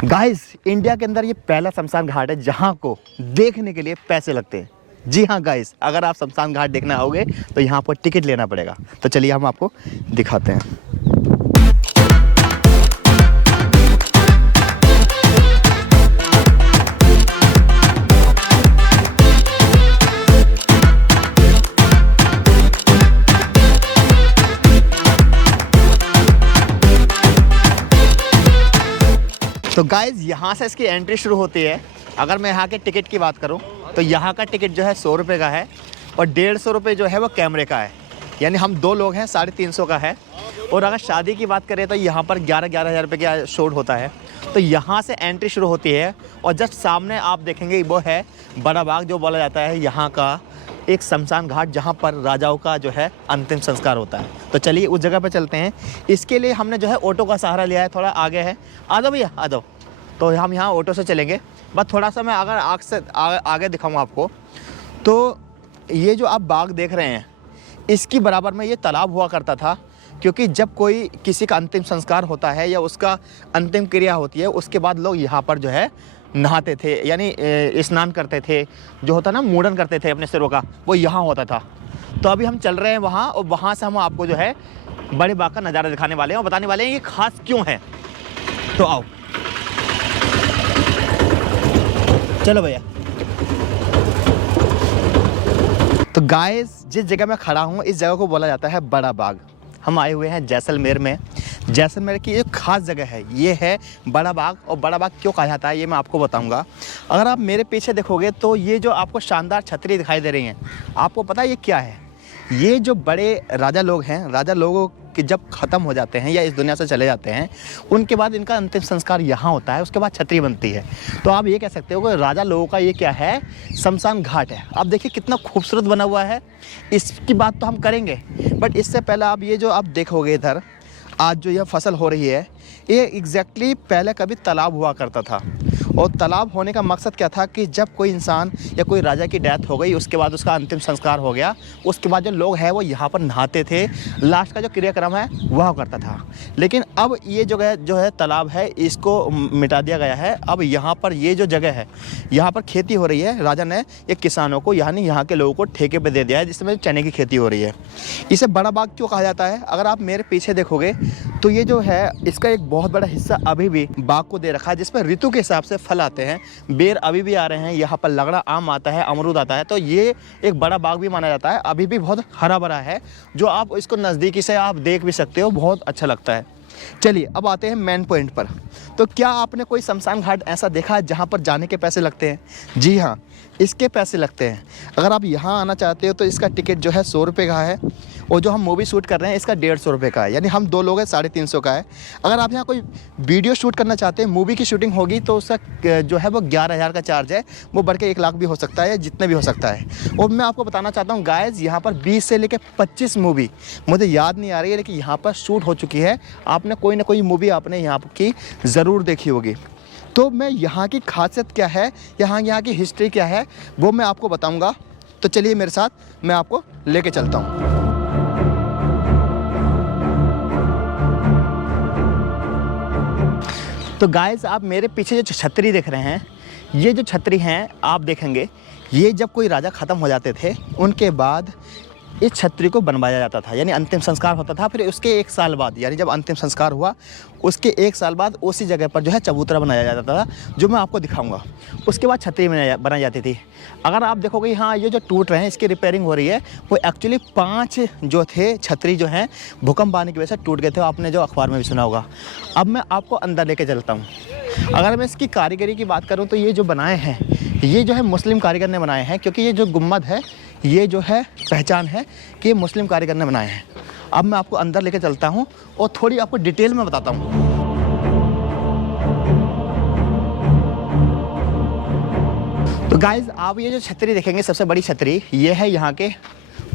Guys, India के अंदर ये पहला शमशान घाट है जहाँ को देखने के लिए पैसे लगते हैं। जी हाँ गाइस, अगर आप शमशान घाट देखना आओगे तो यहाँ पर टिकट लेना पड़ेगा। तो चलिए हम आपको दिखाते हैं। तो गाइज़, यहाँ से इसकी एंट्री शुरू होती है। अगर मैं यहाँ के टिकट की बात करूँ तो यहाँ का टिकट जो है 100 रुपये का है और 150 रुपये जो है वो कैमरे का है। यानी हम 2 लोग हैं, 350 का है। और अगर शादी की बात करें तो यहाँ पर 11-11 हज़ार रुपये का शूट होता है। तो यहाँ से एंट्री शुरू होती है और जस्ट सामने आप देखेंगे वो है बड़ा बाग, जो बोला जाता है यहाँ का एक शमशान घाट जहाँ पर राजाओं का जो है अंतिम संस्कार होता है। तो चलिए उस जगह पर चलते हैं। इसके लिए हमने जो है ऑटो का सहारा लिया है। थोड़ा आगे है, आ जाओ भैया, आ जाओ। तो हम यहाँ ऑटो से चलेंगे। बस थोड़ा सा मैं अगर आगे दिखाऊँ आपको, तो ये जो आप बाग देख रहे हैं इसकी बराबर में ये तालाब हुआ करता था। क्योंकि जब कोई किसी का अंतिम संस्कार होता है या उसका अंतिम क्रिया होती है, उसके बाद लोग यहाँ पर जो है नहाते थे, यानी स्नान करते थे। जो होता ना, मुंडन करते थे अपने सिरों का, वो यहाँ होता था। तो अभी हम चल रहे हैं वहाँ, और वहाँ से हम आपको जो है बड़े बाग का नज़ारा दिखाने वाले हैं और बताने वाले हैं ये खास क्यों है। तो आओ, चलो भैया। तो गाइस, जिस जगह मैं खड़ा हूँ इस जगह को बोला जाता है बड़ा बाग। हम आए हुए हैं जैसलमेर में। जैसलमेर की एक ख़ास जगह है, ये है बड़ा बाग। और बड़ा बाग क्यों कहा जाता है ये मैं आपको बताऊंगा। अगर आप मेरे पीछे देखोगे तो ये जो आपको शानदार छतरी दिखाई दे रही हैं, आपको पता है ये क्या है? ये जो बड़े राजा लोग हैं, राजा लोगों के जब ख़त्म हो जाते हैं या इस दुनिया से चले जाते हैं, उनके बाद इनका अंतिम संस्कार यहाँ होता है। उसके बाद छतरी बनती है। तो आप ये कह सकते हो कि राजा लोगों का ये क्या है, शमशान घाट है। आप देखिए कितना खूबसूरत बना हुआ है। इसकी बात तो हम करेंगे, बट इससे पहले आप ये जो आप देखोगे इधर आज जो यह फसल हो रही है, ये एग्जैक्टली पहले कभी तालाब हुआ करता था। और तालाब होने का मकसद क्या था कि जब कोई इंसान या कोई राजा की डेथ हो गई, उसके बाद उसका अंतिम संस्कार हो गया, उसके बाद जो लोग हैं वो यहाँ पर नहाते थे। लास्ट का जो क्रियाक्रम है वह करता था। लेकिन अब ये जगह जो है तालाब है, इसको मिटा दिया गया है। अब यहाँ पर ये जो जगह है, यहाँ पर खेती हो रही है। राजा ने ये किसानों को, यानी यहाँ के लोगों को ठेके पर दे दिया है, जिसमें चने की खेती हो रही है। इसे बड़ा बाग क्यों कहा जाता है? अगर आप मेरे पीछे देखोगे तो ये जो है इसका एक बहुत बड़ा हिस्सा अभी भी बाग को दे रखा है, जिसमें ऋतु के हिसाब से फल आते हैं। बेर अभी भी आ रहे हैं, यहाँ पर लगड़ा आम आता है, अमरूद आता है। तो ये एक बड़ा बाग भी माना जाता है। अभी भी बहुत हरा भरा है, जो आप इसको नज़दीकी से आप देख भी सकते हो, बहुत अच्छा लगता है। चलिए अब आते हैं मेन पॉइंट पर। तो क्या आपने कोई शमशान घाट ऐसा देखा है जहाँ पर जाने के पैसे लगते हैं? जी हाँ, इसके पैसे लगते हैं। अगर आप यहाँ आना चाहते हो तो इसका टिकट जो है 100 रुपये का है। और जो हम मूवी शूट कर रहे हैं इसका 150 रुपये का है, यानी हम 2 लोग हैं, 350 का है। अगर आप यहाँ कोई वीडियो शूट करना चाहते हैं, मूवी की शूटिंग होगी, तो उसका जो है वो 11,000 का चार्ज है। वो बढ़ के 1 लाख भी हो सकता है, जितने भी हो सकता है। और मैं आपको बताना चाहता हूँ गाइस, यहाँ पर 20 से लेकर 25 मूवी, मुझे याद नहीं आ रही है, लेकिन यहाँ पर शूट हो चुकी है। आपने कोई ना कोई मूवी आपने यहाँ की ज़रूर देखी होगी। तो मैं यहाँ की खासियत क्या है, यहाँ की हिस्ट्री क्या है, वो मैं आपको बताऊँगा। तो चलिए मेरे साथ, मैं आपको लेके चलता हूँ। तो गाइस, आप मेरे पीछे जो छतरी देख रहे हैं, ये जो छतरी हैं आप देखेंगे, ये जब कोई राजा ख़त्म हो जाते थे उनके बाद इस छतरी को बनवाया जाता था, यानी अंतिम संस्कार होता था। फिर उसके 1 साल बाद, यानी जब अंतिम संस्कार हुआ उसके 1 साल बाद उसी जगह पर जो है चबूतरा बनाया जाता था, जो मैं आपको दिखाऊंगा। उसके बाद छतरी बनाई जाती थी। अगर आप देखोगे, हाँ ये जो टूट रहे हैं, इसकी रिपेयरिंग हो रही है। वो एक्चुअली 5 जो थे छतरी जो हैं, भूकंप आने की वजह से टूट गए थे। आपने जो अखबार में भी सुना होगा। अब मैं आपको अंदर लेके चलता हूँ। अगर मैं इसकी कारीगरी की बात करूँ तो ये जो बनाए हैं, ये जो है मुस्लिम कारीगर ने बनाए हैं। क्योंकि ये जो गुम्बद है, ये जो है पहचान है कि ये मुस्लिम कारीगर ने बनाए हैं। अब मैं आपको अंदर लेके चलता हूँ और थोड़ी आपको डिटेल में बताता हूँ। तो गाइज, आप ये जो छतरी देखेंगे, सबसे बड़ी छतरी, ये है यहाँ के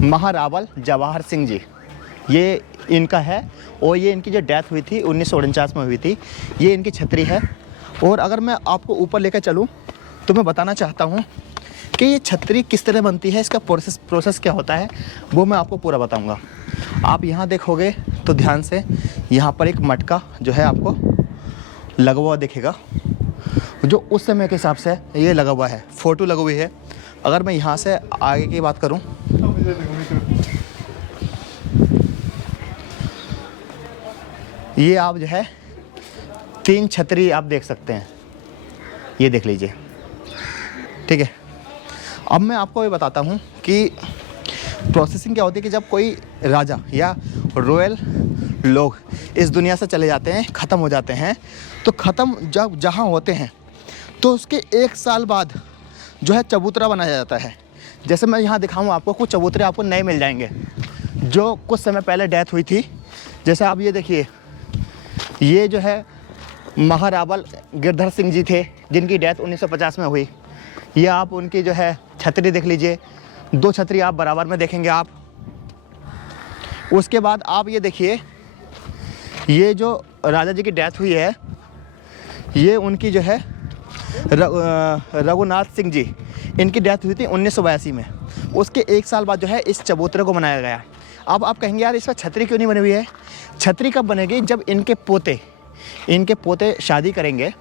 महारावल जवाहर सिंह जी। ये इनका है और ये इनकी जो डेथ हुई थी 1949 में हुई थी। ये इनकी छतरी है। और अगर मैं आपको ऊपर लेकर चलूँ तो मैं बताना चाहता हूँ कि ये छतरी किस तरह बनती है, इसका प्रोसेस क्या होता है, वो मैं आपको पूरा बताऊंगा। आप यहाँ देखोगे तो ध्यान से, यहाँ पर एक मटका जो है आपको लगा हुआ दिखेगा। जो उस समय के हिसाब से ये लगा हुआ है, फ़ोटो लगी हुई है। अगर मैं यहाँ से आगे की बात करूँ, ये आप जो है 3 छतरी आप देख सकते हैं, ये देख लीजिए, ठीक है। अब मैं आपको ये बताता हूँ कि प्रोसेसिंग क्या होती है कि जब कोई राजा या रॉयल लोग इस दुनिया से चले जाते हैं, ख़त्म हो जाते हैं, तो ख़त्म जब जहाँ होते हैं तो उसके 1 साल बाद जो है चबूतरा बनाया जाता है। जैसे मैं यहाँ दिखाऊँ आपको, कुछ चबूतरे आपको नए मिल जाएंगे जो कुछ समय पहले डेथ हुई थी। जैसे आप ये देखिए, ये जो है महारावल गिरधर सिंह जी थे जिनकी डेथ 1950 में हुई। ये आप उनकी जो है छतरी देख लीजिए, 2 छतरी आप बराबर में देखेंगे आप। उसके बाद आप ये देखिए, ये जो राजा जी की डेथ हुई है, ये उनकी जो है रघुनाथ सिंह जी, इनकी डेथ हुई थी 1982 में। उसके 1 साल बाद जो है इस चबूतरे को बनाया गया। अब आप कहेंगे यार इस पर छतरी क्यों नहीं बनी हुई है? छतरी कब बनेगी? जब इनके पोते शादी करेंगे,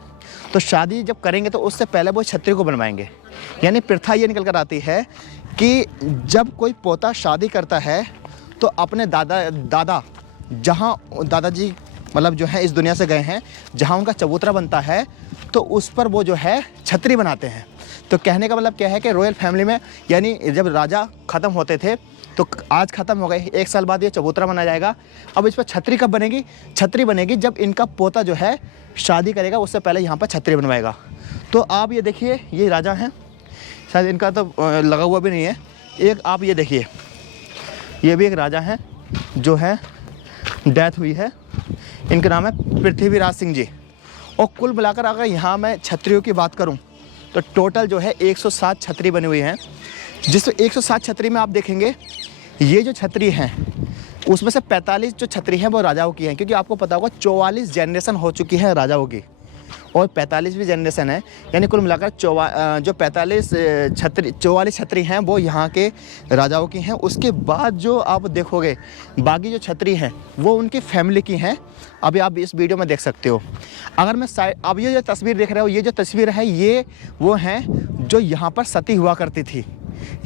तो शादी जब करेंगे तो उससे पहले वो छतरी को बनवाएंगे। यानी प्रथा ये निकल कर आती है कि जब कोई पोता शादी करता है तो अपने दादा जहाँ दादाजी मतलब जो है इस दुनिया से गए हैं, जहाँ उनका चबूतरा बनता है, तो उस पर वो जो है छतरी बनाते हैं। तो कहने का मतलब क्या है कि रॉयल फैमिली में, यानी जब राजा ख़त्म होते थे तो आज ख़त्म हो गए, 1 साल बाद ये चबूतरा बना जाएगा। अब इस पर छतरी कब बनेगी? छतरी बनेगी जब इनका पोता जो है शादी करेगा, उससे पहले यहाँ पर छतरी बनवाएगा। तो आप ये देखिए, ये राजा हैं, शायद इनका तो लगा हुआ भी नहीं है। एक आप ये देखिए, ये भी एक राजा हैं जो है डेथ हुई है, इनका नाम है पृथ्वीराज सिंह जी। और कुल मिलाकर अगर यहाँ मैं छतरियों की बात करूँ तो टोटल जो है 107 छतरी बनी हुई हैं, जिसमें 107 छतरी में आप देखेंगे ये जो छतरी हैं उसमें से 45 जो छतरी हैं वो राजाओं की हैं, क्योंकि आपको पता होगा 44 जनरेशन हो चुकी है राजाओं की और 45वीं जनरेशन है। यानी कुल मिलाकर जो 44 छतरी हैं वो यहाँ के राजाओं की हैं। उसके बाद जो आप देखोगे बाकी जो छतरी हैं वो उनकी फैमिली की हैं। अभी आप इस वीडियो में देख सकते हो। अगर मैं अब ये जो तस्वीर देख रहे हो, ये जो तस्वीर है ये वो हैं जो यहाँ पर सती हुआ करती थी,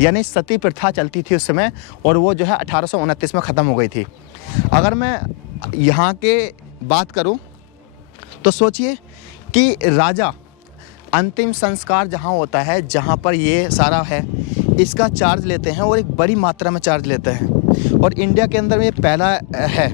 यानी सती प्रथा चलती थी उस समय, और वो जो है 1829 में ख़त्म हो गई थी। अगर मैं यहाँ के बात करूँ तो सोचिए कि राजा अंतिम संस्कार जहाँ होता है, जहाँ पर ये सारा है, इसका चार्ज लेते हैं और एक बड़ी मात्रा में चार्ज लेते हैं। और इंडिया के अंदर में ये पहला है।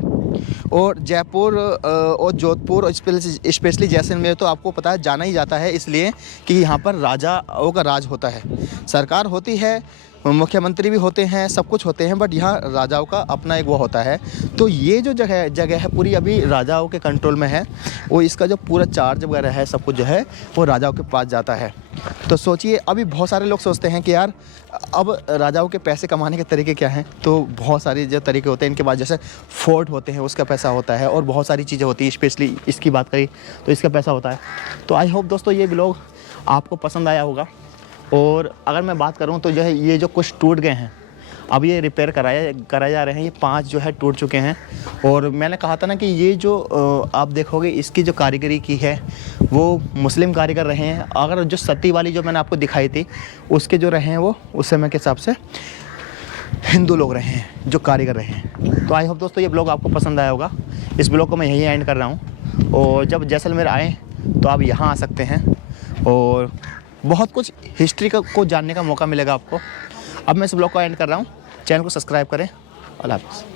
और जयपुर और जोधपुर और स्पेशली जैसलमेर तो आपको पता है जाना ही जाता है, इसलिए कि यहाँ पर राजाओं का राज होता है। सरकार होती है, मुख्यमंत्री भी होते हैं, सब कुछ होते हैं, बट यहाँ राजाओं का अपना एक वो होता है। तो ये जो जगह है पूरी अभी राजाओं के कंट्रोल में है, और इसका जो पूरा चार्ज वगैरह है सब कुछ जो है वो राजाओं के पास जाता है। तो सोचिए, अभी बहुत सारे लोग सोचते हैं कि यार अब राजाओं के पैसे कमाने के तरीके क्या हैं, तो बहुत सारे जो तरीके होते हैं इनके पास। जैसे फोर्ट होते हैं उसका पैसा होता है, और बहुत सारी चीज़ें होती हैं, स्पेशली इसकी बात करी तो इसका पैसा होता है। तो आई होप दोस्तों ये व्लॉग आपको पसंद आया होगा। और अगर मैं बात करूं तो जो है ये जो कुछ टूट गए हैं, अब ये रिपेयर कराए जा रहे हैं। ये 5 जो है टूट चुके हैं। और मैंने कहा था ना कि ये जो आप देखोगे इसकी जो कारीगरी की है वो मुस्लिम कारीगर रहे हैं। अगर जो सती वाली जो मैंने आपको दिखाई थी उसके जो रहे हैं वो उस समय के हिसाब से हिंदू लोग रहे हैं जो कारीगर रहे हैं। तो आई होप दोस्तों ये ब्लॉग आपको पसंद आया होगा। इस ब्लॉग को मैं यहीं एंड कर रहा हूँ। और जब जैसलमेर आएँ तो आप यहाँ आ सकते हैं और बहुत कुछ हिस्ट्री को जानने का मौका मिलेगा आपको। अब मैं इस ब्लॉग को एंड कर रहा हूँ। चैनल को सब्सक्राइब करें। अल्लाह हाफ़िज़।